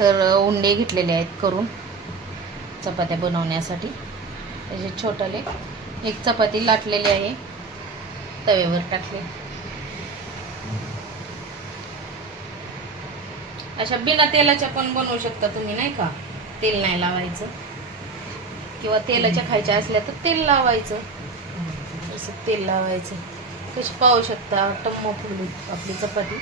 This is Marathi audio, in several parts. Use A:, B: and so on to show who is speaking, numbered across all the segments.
A: तर उंडे घेतलेले आहेत करून चपात्या बनवण्यासाठी. त्याचे छोटाले एक चपाती लाटलेली आहे. तव्यावर टाकले. अशा बिना तेलाच्या पण बनवू शकता तुम्ही नाही का? तेल नाही लावायचं. किंवा तेलाच्या खायच्या असल्या तर तेल लावायचं. असं तेल लावायचं. कशी पाहू शकता टम्म फुगली आपली चपाती.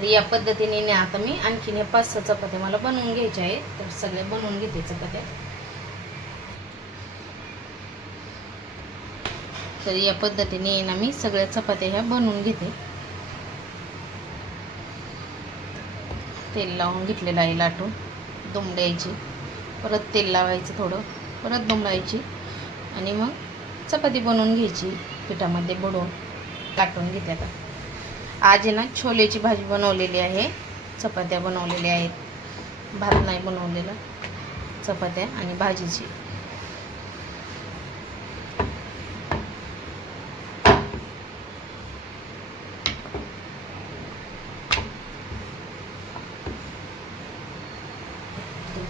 A: तर या पद्धतीने ना आता मी आणखीन या पाच सहा चपात्या मला बनवून घ्यायच्या आहेत. तर सगळ्या बनवून घेते चपात्या. तर या पद्धतीने ना मी सगळ्या चपात्या ह्या बनवून घेते. तेल लावून घेतलेलं आहे लाटून. दुमडायची. परत तेल लावायचं थोडं. परत दुमडायची. आणि मग चपाती बनवून घ्यायची. पिठामध्ये बुडवून लाटून घेते आता. आज आहे ना छोलेची भाजी बनवलेली आहे. चपात्या बनवलेल्या आहेत. भात नाही बनवलेला. चपात्या आणि भाजीची.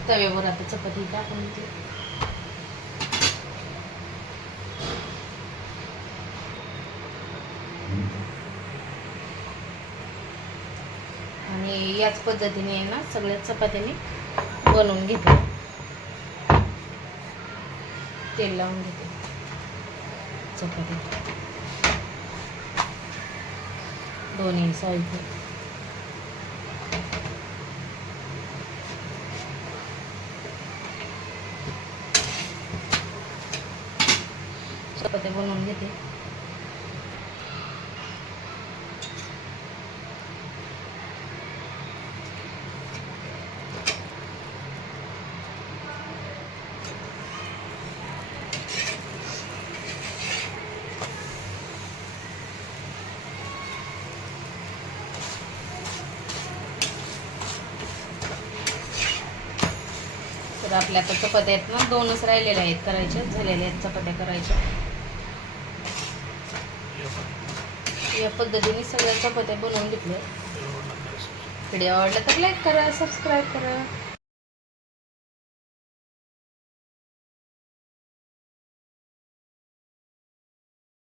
A: तव्यावर आता चपाती टाकून देते. आणि याच पद्धतीने ना सगळ्या चपात्यांनी बनवून घेते. तेल लावून घेते. चपाती. दोन्ही साईड. चपात्या बनवून घेते. तर आपल्या आता चपात्या आहेत ना दोनच राहिलेल्या आहेत करायच्या झालेल्या आहेत चपात्या करायच्या या पद्धतीने सगळ्या चपात्या बनवून घेतल्या. व्हिडिओ आवडला तर लाईक करा सबस्क्राईब करा.